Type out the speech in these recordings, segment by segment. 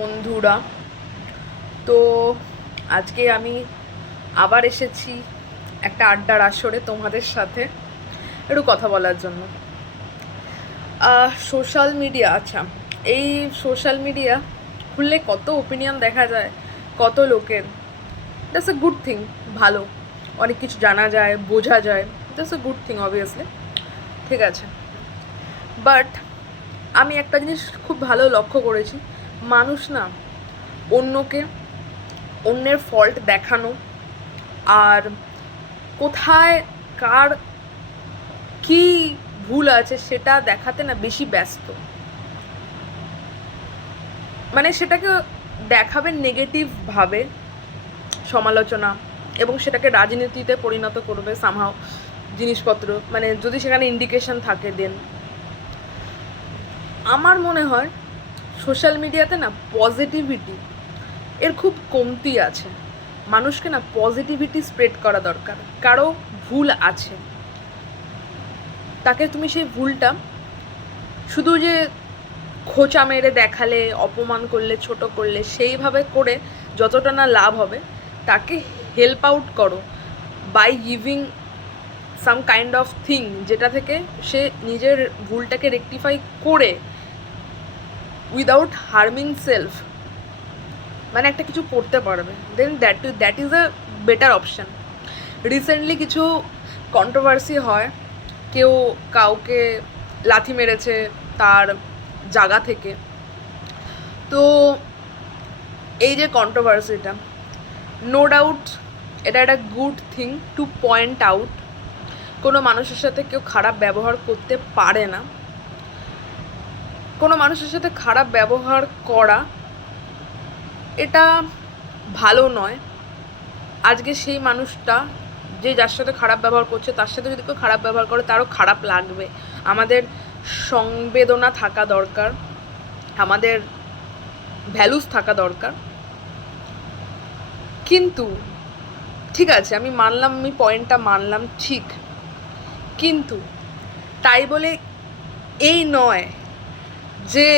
বন্ধুরা, তো আজকে আমি আবার এসেছি একটা আড্ডার আসরে তোমাদের সাথে একটু কথা বলার জন্য। সোশ্যাল মিডিয়া, আচ্ছা, এই সোশ্যাল মিডিয়া খুললে কত ওপিনিয়ন দেখা যায় কত লোকের। দ্যাটস এ গুড থিং, ভালো, অনেক কিছু জানা যায়, বোঝা যায়, that's a good thing obviously, ঠিক আছে। বাট আমি একটা জিনিস খুব ভালো লক্ষ্য করেছি, মানুষ না অন্যকে অন্যের ফল্ট দেখানো আর কোথায় কার কি ভুল আছে সেটা দেখাতে না বেশি ব্যস্ত। মানে সেটাকে দেখাবে নেগেটিভভাবে, সমালোচনা, এবং সেটাকে রাজনীতিতে পরিণত করবে সামহাও জিনিসপত্র, মানে যদি সেখানে ইন্ডিকেশন থাকে। দেন আমার মনে হয় সোশ্যাল মিডিয়াতে না পজিটিভিটি এর খুব কমতি আছে। মানুষকে না পজিটিভিটি স্প্রেড করা দরকার। কারো ভুল আছে, তাকে তুমি সেই ভুলটা শুধু যে খোঁচা মেরে দেখালে, অপমান করলে, ছোট করলে, সেইভাবে করে যতটা না লাভ হবে, তাকে হেল্প আউট করো by giving some kind of thing, যেটা থেকে সে নিজের ভুলটাকে রেকটিফাই করে উইদাউট হার্মিং সেলফ, মানে একটা কিছু করতে পারবে। Then that is a better option. Recently কিছু কন্ট্রোভার্সি হয়, কেউ কাউকে লাথি মেরেছে তার জায়গা থেকে। তো এই যে কন্ট্রোভার্সিটা, নো ডাউট এটা একটা good thing to point out. কোনো মানুষের সাথে কেউ খারাপ ব্যবহার করতে পারে না। কোনো মানুষের সাথে খারাপ ব্যবহার করা এটা ভালো নয়। আজকে সেই মানুষটা যে যার সাথে খারাপ ব্যবহার করছে, তার সাথে যদি কেউ খারাপ ব্যবহার করে তারও খারাপ লাগবে। আমাদের সংবেদনা থাকা দরকার, আমাদের ভ্যালুস থাকা দরকার। কিন্তু ঠিক আছে, আমি মানলাম, আমি পয়েন্টটা মানলাম, ঠিক। কিন্তু তাই বলে এই নয় যে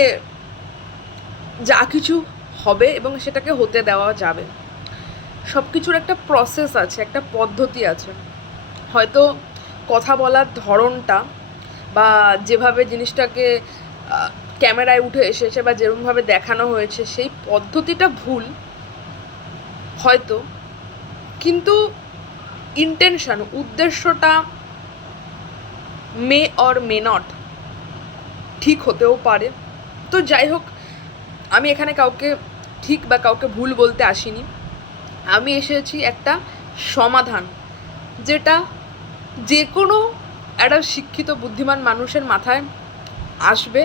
যা কিছু হবে এবং সেটাকে হতে দেওয়া যাবে। সব কিছুর একটা প্রসেস আছে, একটা পদ্ধতি আছে। হয়তো কথা বলার ধরনটা বা যেভাবে জিনিসটাকে ক্যামেরায় উঠে এসেছে বা যেরকমভাবে দেখানো হয়েছে সেই পদ্ধতিটা ভুল হয়তো, কিন্তু ইন্টেনশন, উদ্দেশ্যটা মে অর মে নট ঠিক হতেও পারে। তো যাই হোক, আমি এখানে কাউকে ঠিক বা কাউকে ভুল বলতে আসিনি। আমি এসেছি একটা সমাধান, যেটা যে কোনো একটা শিক্ষিত বুদ্ধিমান মানুষের মাথায় আসবে।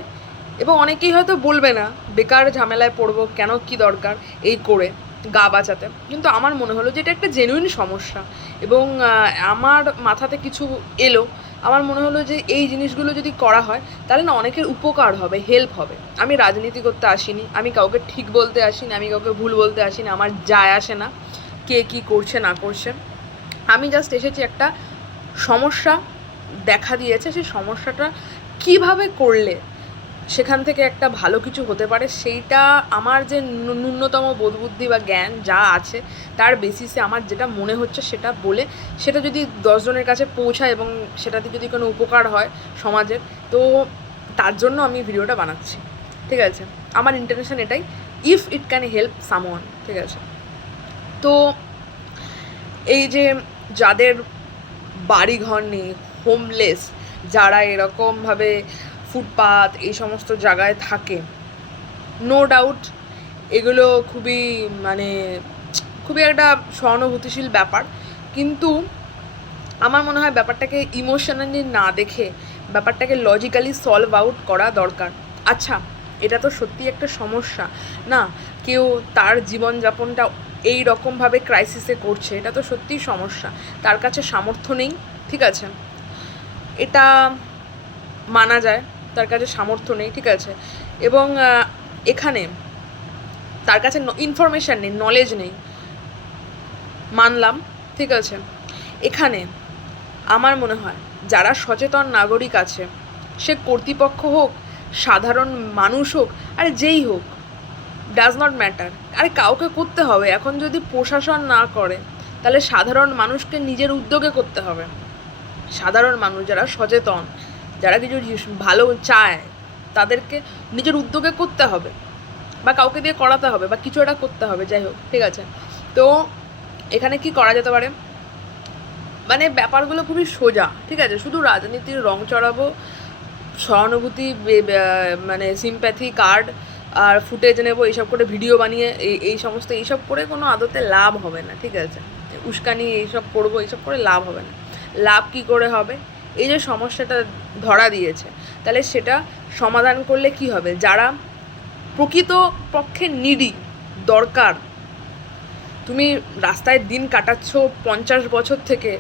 এবং অনেকেই হয়তো বলবে না বেকার ঝামেলায় পড়বো, কেন, কি দরকার এই করে গা বাঁচাতে। কিন্তু আমার মনে হলো যে এটা একটা জেনুইন সমস্যা এবং আমার মাথাতে কিছু এলো। আমার মনে হলো যে এই জিনিসগুলো যদি করা হয় তাহলে না অনেকের উপকার হবে, হেল্প হবে। আমি রাজনীতি করতে আসিনি, আমি কাউকে ঠিক বলতে আসিনি, আমি কাউকে ভুল বলতে আসিনি। আমার যায় আসে না কে কী করছে না করছে। আমি জাস্ট এসেছি একটা সমস্যা দেখা দিয়েছে, সেই সমস্যাটা কিভাবে করলে সেখান থেকে একটা ভালো কিছু হতে পারে, সেইটা আমার যে ন্যূনতম বোধবুদ্ধি বা জ্ঞান যা আছে তার বেসিসে আমার যেটা মনে হচ্ছে সেটা বলে, সেটা যদি 10 জনের কাছে পৌঁছায় এবং সেটাতে যদি কোনো উপকার হয় সমাজের, তো তার জন্য আমি ভিডিওটা বানাচ্ছি, ঠিক আছে। আমার ইন্টেনশন এটাই, if it can help someone, ঠিক আছে। তো এই যে যাদের বাড়িঘর নেই, হোমলেস, যারা এরকমভাবে ফুটপাত এই সমস্ত জায়গায় থাকে, নো ডাউট এগুলো খুবই মানে খুবই একটা সহানুভূতিশীল ব্যাপার। কিন্তু আমার মনে হয় ব্যাপারটাকে ইমোশনালি না দেখে ব্যাপারটাকে লজিক্যালি সলভ আউট করা দরকার। আচ্ছা, এটা তো সত্যি একটা সমস্যা না, কেউ তার জীবনযাপনটা এই রকমভাবে ক্রাইসিসে করছে, এটা তো সত্যিই সমস্যা। তার কাছে সামর্থ্য নেই, ঠিক আছে, এটা মানা যায়, তার কাছে সামর্থ্য নেই, ঠিক আছে। এবং এখানে তার কাছে ইনফরমেশান নেই, নলেজ নেই, মানলাম, ঠিক আছে। এখানে আমার মনে হয় যারা সচেতন নাগরিক আছে, সে কর্তৃপক্ষ হোক, সাধারণ মানুষ হোক, আর যেই হোক, ডাজ নট ম্যাটার। আরে কাউকে করতে হবে, এখন যদি প্রশাসন না করে তাহলে সাধারণ মানুষকে নিজের উদ্যোগে করতে হবে। সাধারণ মানুষ যারা সচেতন, যারা কিছু ভালো চায়, তাদেরকে নিজের উদ্যোগে করতে হবে, বা কাউকে দিয়ে করাতে হবে, বা কিছু একটা করতে হবে, যাই হোক, ঠিক আছে। তো এখানে কি করা যেতে পারে, মানে ব্যাপারগুলো খুবই সোজা, ঠিক আছে। শুধু রাজনীতির রং চড়াবো, সহানুভূতি মানে সিম্প্যাথি কার্ড আর ফুটেজ নেবো, এইসব করে ভিডিও বানিয়ে এই সমস্ত এইসব করে কোনো আদতে লাভ হবে না, ঠিক আছে। উস্কানি এইসব করবো, এইসব করে লাভ হবে না। লাভ কি করে হবে, এই যে সমস্যাটা ধরা দিয়েছে, তাহলে সেটা সমাধান করলে কি হবে, যারা প্রকৃত পক্ষে নিডি দরকার, তুমি রাস্তায় দিন কাটাচ্ছ 50 বছর থেকে,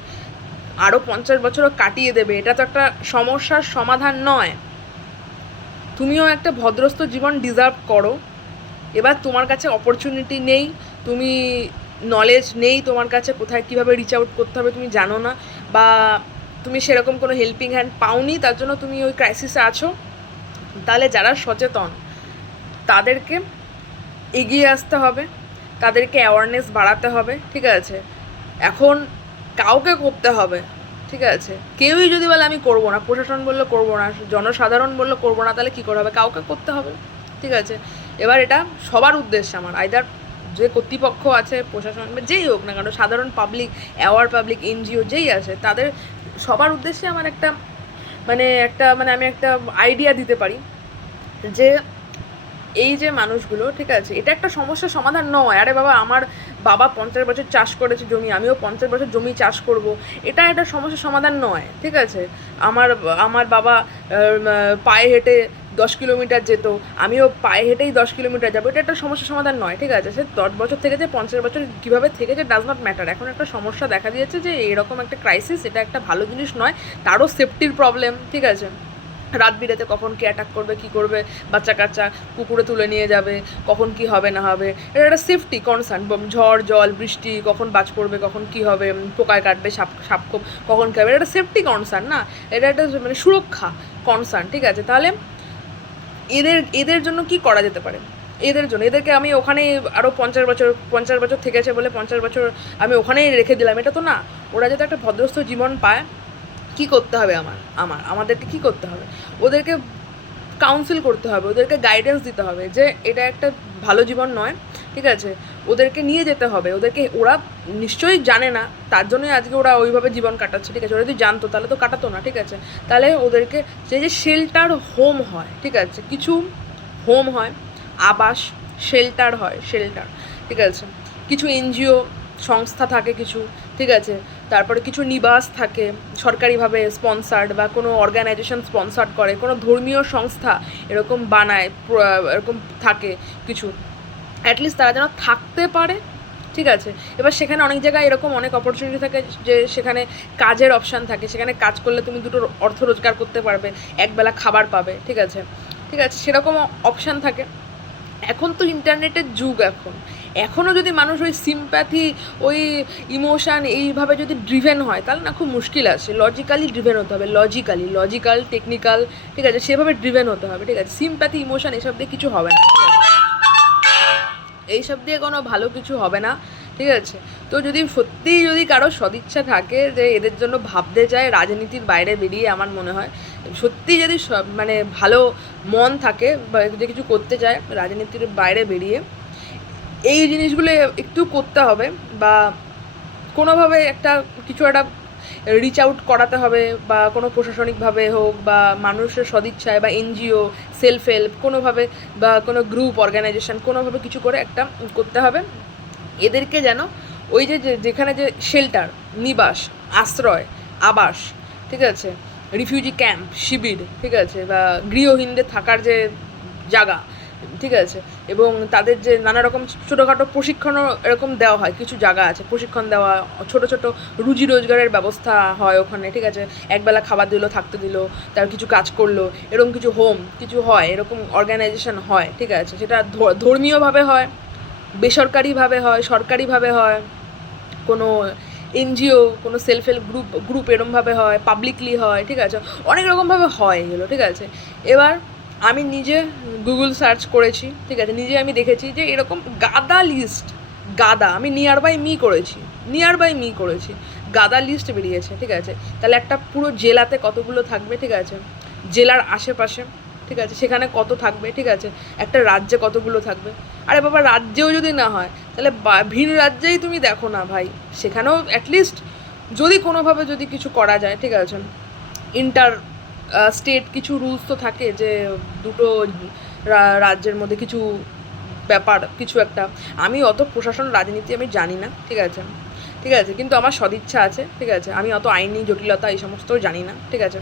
আরও 50 বছরও কাটিয়ে দেবে, এটা তো একটা সমস্যার সমাধান নয়। তুমিও একটা ভদ্রস্থ জীবন ডিজার্ভ করো। এবার তোমার কাছে অপরচুনিটি নেই, তুমি নলেজ নেই তোমার কাছে, কোথায় কীভাবে রিচ আউট করতে হবে তুমি জানো না, বা তুমি সেরকম কোনো হেল্পিং হ্যান্ড পাওনি, তার জন্য তুমি ওই ক্রাইসিসে আছো। তাহলে যারা সচেতন তাদেরকে এগিয়ে আসতে হবে, তাদেরকে অ্যাওয়ারনেস বাড়াতে হবে, ঠিক আছে। এখন কাউকে করতে হবে, ঠিক আছে। কেউই যদি বলে আমি করবো না, প্রশাসন বললে করবো না, জনসাধারণ বললে করবো না, তাহলে কী করে হবে, কাউকে করতে হবে, ঠিক আছে। এবার এটা সবার উদ্দেশ্যে আমার, আইদার যে কর্তৃপক্ষ আছে, প্রশাসন, যেই হোক না কেন, সাধারণ পাবলিক, অ্যাওয়ার পাবলিক, এনজিও যেই আছে, তাদের সবার উদ্দেশ্যে আমার একটা আমি একটা আইডিয়া দিতে পারি যে এই যে মানুষগুলো, ঠিক আছে, এটা একটা সমস্যার সমাধান নয়। আরে বাবা, আমার বাবা 50 বছর চাষ করেছে জমি, আমিও 50 বছর জমি চাষ করব, এটা একটা সমস্যার সমাধান নয়, ঠিক আছে। আমার বাবা পায়ে হেঁটে 10 কিলোমিটার যেত, আমিও পায়ে হেঁটেই 10 কিলোমিটার যাবো, এটা একটা সমস্যার সমাধান নয়, ঠিক আছে। সে 10 বছর থেকে যে 50 বছর কীভাবে থেকেছে ডাজ নট ম্যাটার। এখন একটা সমস্যা দেখা দিয়েছে যে এরকম একটা ক্রাইসিস, এটা একটা ভালো জিনিস নয়, তারও সেফটির প্রবলেম, ঠিক আছে। রাত বিরেতে কখন কে অ্যাটাক করবে, কি করবে, বাচ্চা কাচ্চা পুকুরে তুলে নিয়ে যাবে, কখন কি হবে না হবে, এটা একটা সেফটি কনসার্ন। ঝড় জল বৃষ্টি, কখন বাজ পড়বে, কখন কি হবে, পোকায় কাটবে, সাপ কখন খাবে, এটা একটা সেফটি কনসার্ন না, এটা একটা মানে সুরক্ষা কনসার্ন, ঠিক আছে। তাহলে এদের জন্য কি করা যেতে পারে, এদেরকে আমি ওখানে আরও 50 বছর থেকেছে বলে 50 বছর আমি ওখানেই রেখে দিলাম, এটা তো না। ওরা যাতে একটা ভদ্রস্থ জীবন পায়, কি করতে হবে আমাদেরকে কি করতে হবে, ওদেরকে কাউন্সিল করতে হবে, ওদেরকে গাইডেন্স দিতে হবে যে এটা একটা ভালো জীবন নয়, ঠিক আছে। ওদেরকে নিয়ে যেতে হবে, ওরা নিশ্চয়ই জানে না, তার জন্যই আজকে ওরা ওইভাবে জীবন কাটাচ্ছে, ঠিক আছে। ওরা যদি জানতো তাহলে তো কাটাতো না, ঠিক আছে। তাহলে ওদেরকে যে শেল্টার হোম হয়, ঠিক আছে, কিছু হোম হয়, আবাস, শেল্টার, ঠিক আছে। কিছু এনজিও সংস্থা থাকে কিছু, ঠিক আছে। তারপরে কিছু নিবাস থাকে সরকারিভাবে স্পন্সার্ড, বা কোনো অর্গানাইজেশন স্পন্সার্ড করে, কোনো ধর্মীয় সংস্থা এরকম বানায়, এরকম থাকে কিছু, অ্যাটলিস্ট তারা যেন থাকতে পারে, ঠিক আছে। এবার সেখানে অনেক জায়গায় এরকম অনেক অপরচুনিটি থাকে যে সেখানে কাজের অপশান থাকে, সেখানে কাজ করলে তুমি দুটো অর্থ রোজগার করতে পারবে, একবেলা খাবার পাবে, ঠিক আছে, সেরকম অপশান থাকে। এখন তো ইন্টারনেটের যুগ, এখনও যদি মানুষ ওই সিম্প্যাথি, ওই ইমোশান এইভাবে যদি ড্রিভেন হয়, তাহলে না খুব মুশকিল আছে। লজিক্যালি ড্রিভেন হতে হবে, লজিক্যাল টেকনিক্যাল, ঠিক আছে, সেভাবে ড্রিভেন হতে হবে, ঠিক আছে। সিম্প্যাথি ইমোশান এসব দিয়ে কিছু হবে না, ঠিক আছে, এইসব দিয়ে কোনো ভালো কিছু হবে না, ঠিক আছে। তো যদি কারো সদিচ্ছা থাকে যে এদের জন্য ভাবতে চায় রাজনীতির বাইরে বেরিয়ে, আমার মনে হয় সত্যি যদি ভালো মন থাকে বা যে কিছু করতে চায় রাজনীতির বাইরে বেরিয়ে, এই জিনিসগুলো একটু করতে হবে, বা কোনোভাবে কিছু একটা রিচ আউট করাতে হবে, বা কোনো প্রশাসনিকভাবে হোক, বা মানুষের সদিচ্ছায়, বা এনজিও, সেলফ হেল্প কোনোভাবে, বা কোনো গ্রুপ অর্গানাইজেশন কোনোভাবে কিছু করে একটা করতে হবে এদেরকে, যেন ওই যেখানে যে শেল্টার, নিবাস, আশ্রয়, আবাস, ঠিক আছে, রিফিউজি ক্যাম্প, শিবির, ঠিক আছে, বা গৃহহীনদের থাকার যে জায়গা, ঠিক আছে, এবং তাদের যে নানা রকম ছোটোখাটো প্রশিক্ষণও এরকম দেওয়া হয়, কিছু জায়গা আছে প্রশিক্ষণ দেওয়া, ছোটো রুজি রোজগারের ব্যবস্থা হয় ওখানে, ঠিক আছে। একবেলা খাবার দিল, থাকতে দিল, তার কিছু কাজ করলো, এরকম কিছু হোম কিছু হয়, এরকম অর্গানাইজেশন হয়, ঠিক আছে। সেটা ধর্মীয়ভাবে হয়, বেসরকারিভাবে হয়, সরকারিভাবে হয়, কোনো এনজিও, কোনো সেলফ হেল্প গ্রুপ এরমভাবে হয়, পাবলিকলি হয়, ঠিক আছে, অনেক রকমভাবে হয় এগুলো, ঠিক আছে। এবার আমি নিজে গুগল সার্চ করেছি, ঠিক আছে, নিজে আমি দেখেছি যে এরকম গাদা লিস্ট, গাদা, আমি নিয়ার বাই মি করেছি, গাদা লিস্ট বেরিয়েছে, ঠিক আছে। তাহলে একটা পুরো জেলাতে কতগুলো থাকবে, ঠিক আছে, জেলার আশেপাশে, ঠিক আছে, সেখানে কত থাকবে, ঠিক আছে, একটা রাজ্যে কতগুলো থাকবে। আরে বাবা, রাজ্যেও যদি না হয় তাহলে ভিন রাজ্যেই তুমি দেখো না ভাই, সেখানেও অ্যাটলিস্ট যদি কোনোভাবে যদি কিছু করা যায়, ঠিক আছে, ইন্টার স্টেট কিছু রুলস তো থাকে যে দুটো রাজ্যের মধ্যে কিছু ব্যাপার কিছু একটা। আমি অত প্রশাসন রাজনীতি আমি জানি না, ঠিক আছে, ঠিক আছে, কিন্তু আমার সদিচ্ছা আছে, ঠিক আছে, আমি অত আইনি জটিলতা এই সমস্ত জানি না, ঠিক আছে।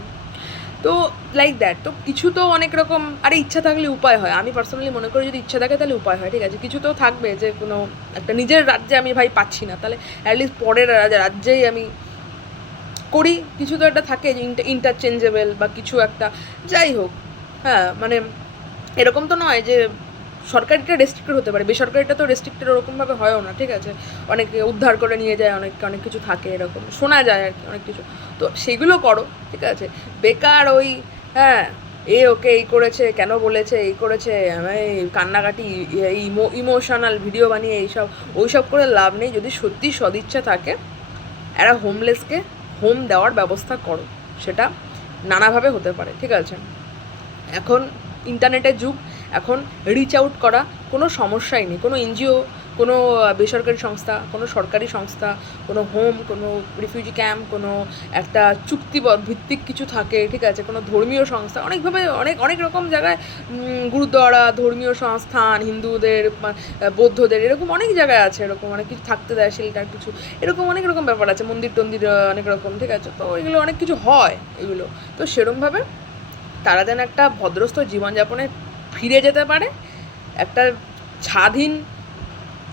তো লাইক দ্যাট, তো কিছু তো অনেক রকম, আরে ইচ্ছা থাকলে উপায় হয়, আমি পার্সোনালি মনে করি যদি ইচ্ছা থাকে তাহলে উপায় হয়, ঠিক আছে। কিছু তো থাকবে যে কোনো একটা নিজের রাজ্যে আমি ভাই পাচ্ছি না, তাহলে অ্যাটলিস্ট পরের রাজ্যেই আমি করি, কিছু তো একটা থাকে যে ইন্টারচেঞ্জেবল বা কিছু একটা, যাই হোক। হ্যাঁ, মানে এরকম তো নয় যে সরকারিটা রেস্ট্রিক্টেড হতে পারে, বেসরকারিটা তো রেস্ট্রিক্টেড ওরকমভাবে হয়ও না, ঠিক আছে, অনেকে উদ্ধার করে নিয়ে যায়, অনেক কিছু থাকে, এরকম শোনা যায় আর কি অনেক কিছু। তো সেগুলো করো, ঠিক আছে, বেকার ওই, হ্যাঁ, ওকে এই করেছে, কেন বলেছে, এই করেছে, কান্নাকাটি, ইমোশনাল ভিডিও বানিয়ে ওইসব করে লাভ নেই। যদি সত্যি সদিচ্ছা থাকে, এরা হোমলেসকে হোম দেওয়ার ব্যবস্থা করো, সেটা নানাভাবে হতে পারে, ঠিক আছে। এখন ইন্টারনেটের যুগ, এখন রিচ আউট করা কোনো সমস্যাই নেই। কোনো এনজিও, কোনো বেসরকারি সংস্থা, কোনো সরকারি সংস্থা, কোনো হোম, কোনো রিফিউজি ক্যাম্প, কোনো একটা চুক্তি ভিত্তিক কিছু থাকে, ঠিক আছে, কোনো ধর্মীয় সংস্থা, অনেকভাবে অনেক রকম জায়গায়, গুরুদ্বারা, ধর্মীয় সংস্থান, হিন্দুদের, বৌদ্ধদের, এরকম অনেক জায়গায় আছে, এরকম অনেক কিছু থাকতে দেয়, শেল্টার কিছু, এরকম অনেক রকম ব্যাপার আছে, মন্দির টন্দির অনেক রকম, ঠিক আছে। তো এগুলো অনেক কিছু হয় এগুলো, তো সেরমভাবে তারা যেন একটা ভদ্রস্থ জীবনযাপনে ফিরে যেতে পারে, একটা স্বাধীন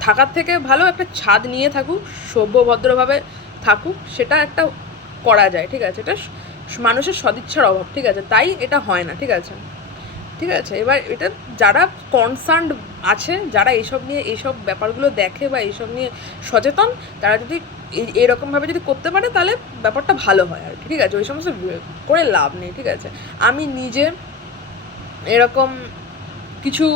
থাকার থেকে ভালো একটা ছাদ নিয়ে থাকুক, সভ্য ভদ্রভাবে থাকুক, সেটা একটা করা যায়, ঠিক আছে। এটা মানুষের সদিচ্ছার অভাব, ঠিক আছে, তাই এটা হয় না, ঠিক আছে, ঠিক আছে। এবার এটা যারা কনসার্নড আছে, যারা এইসব নিয়ে, এইসব ব্যাপারগুলো দেখে বা এইসব নিয়ে সচেতন, তারা যদি এরকমভাবে যদি করতে পারে তাহলে ব্যাপারটা ভালো হয় আর কি, ঠিক আছে। ওই সমস্ত করে লাভ নেই, ঠিক আছে। আমি নিজে এরকম কিছু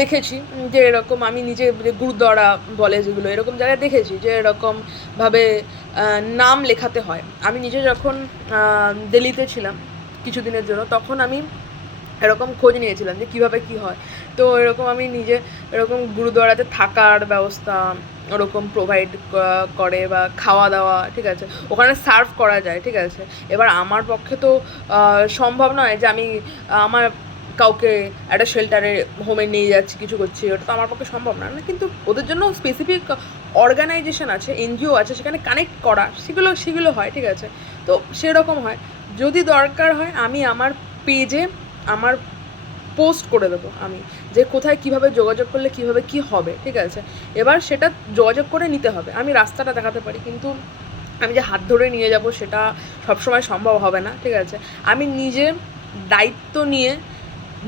দেখেছি যে এরকম, আমি নিজে গুরুদ্বারা বলে যেগুলো, এরকম জায়গায় দেখেছি যে এরকমভাবে নাম লেখাতে হয়। আমি নিজে যখন দিল্লিতে ছিলাম কিছুদিনের জন্য, তখন আমি এরকম খোঁজ নিয়েছিলাম যে কীভাবে কী হয়। তো এরকম আমি নিজে এরকম গুরুদ্বারাতে থাকার ব্যবস্থা ওরকম প্রোভাইড করে, বা খাওয়া দাওয়া, ঠিক আছে, ওখানে সার্ভ করা যায়, ঠিক আছে। এবার আমার পক্ষে তো সম্ভব নয় যে আমি আমার কাউকে একটা শেল্টারে হোমে নিয়ে যাচ্ছি, কিছু করছি, ওটা তো আমার পক্ষে সম্ভব না, কিন্তু ওদের জন্য স্পেসিফিক অর্গানাইজেশন আছে, এনজিও আছে, সেখানে কানেক্ট করা, সেগুলো হয়, ঠিক আছে। তো সেরকম হয়, যদি দরকার হয় আমি আমার পেজে আমার পোস্ট করে দেবো, আমি যে কোথায় কীভাবে যোগাযোগ করলে কীভাবে কী হবে, ঠিক আছে। এবার সেটা যোগাযোগ করে নিতে হবে, আমি রাস্তাটা দেখাতে পারি, কিন্তু আমি যে হাত ধরে নিয়ে যাব সেটা সবসময় সম্ভব হবে না, ঠিক আছে। আমি নিজে দায়িত্ব নিয়ে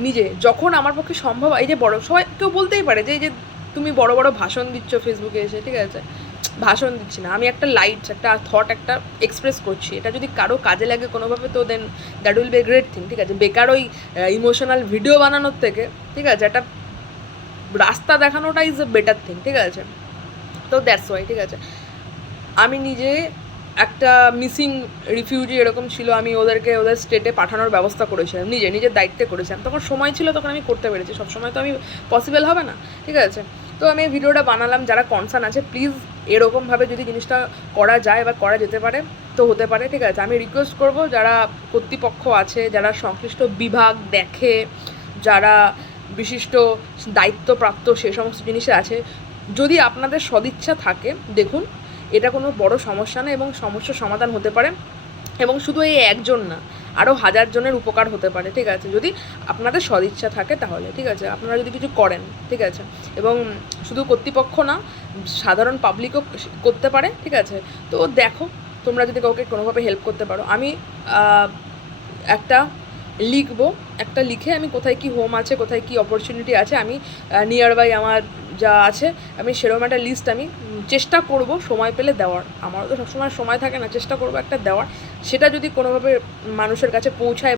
নিজে, যখন আমার পক্ষে সম্ভব, এই যে বড় সবাই কেউ বলতেই পারে যে এই যে তুমি বড় বড় ভাষণ দিচ্ছ ফেসবুকে এসে, ঠিক আছে, ভাষণ দিচ্ছি না, আমি একটা লাইট, একটা থট একটা এক্সপ্রেস করছি, এটা যদি কারো কাজে লাগে কোনোভাবে, তো then that will be a great thing, ঠিক আছে। বেকার ওই ইমোশনাল ভিডিও বানানোর থেকে, ঠিক আছে, একটা রাস্তা দেখানোটা ইজ এ বেটার থিং, ঠিক আছে। তো দ্যাটস ওয়াই, ঠিক আছে, আমি নিজে একটা মিসিং রিফিউজি এরকম ছিল, আমি ওদেরকে ওদের স্টেটে পাঠানোর ব্যবস্থা করেছিলাম, নিজের দায়িত্বে করেছিলাম, তখন সময় ছিল, তখন আমি করতে পেরেছি, সবসময় তো আমি পসিবল হবে না, ঠিক আছে। তো আমি এই ভিডিওটা বানালাম, যারা কনসার্ন আছে প্লিজ এরকমভাবে যদি জিনিসটা করা যায় বা করা যেতে পারে তো হতে পারে, ঠিক আছে। আমি রিকোয়েস্ট করব যারা কর্তৃপক্ষ আছে, যারা সংশ্লিষ্ট বিভাগ দেখে, যারা বিশিষ্ট দায়িত্বপ্রাপ্ত সে সমস্ত জিনিসে আছে, যদি আপনাদের সদিচ্ছা থাকে, দেখুন এটা কোনো বড় সমস্যা না, এবং সমস্যার সমাধান হতে পারে, এবং শুধু এই একজন না, আরও 1000 জনের উপকার হতে পারে, ঠিক আছে, যদি আপনাদের সদিচ্ছা থাকে তাহলে, ঠিক আছে, আপনারা যদি কিছু করেন, ঠিক আছে। এবং শুধু কর্তৃপক্ষ না, সাধারণ পাবলিকও করতে পারে, ঠিক আছে। তো দেখো তোমরা যদি কাউকে কোনোভাবে হেল্প করতে পারো। আমি একটা লিখবো, একটা লিখে আমি কোথায় কি হোম আছে, কোথায় কি অপরচুনিটি আছে, আমি নিয়ার বাই আমার যা আছে, আমি সেরকম একটা লিস্ট আমি চেষ্টা করব সময় পেলে দেওয়ার। আমারও তো সবসময় সময় থাকে না, চেষ্টা করব একটা দেওয়ার, সেটা যদি কোনোভাবে মানুষের কাছে পৌঁছায়।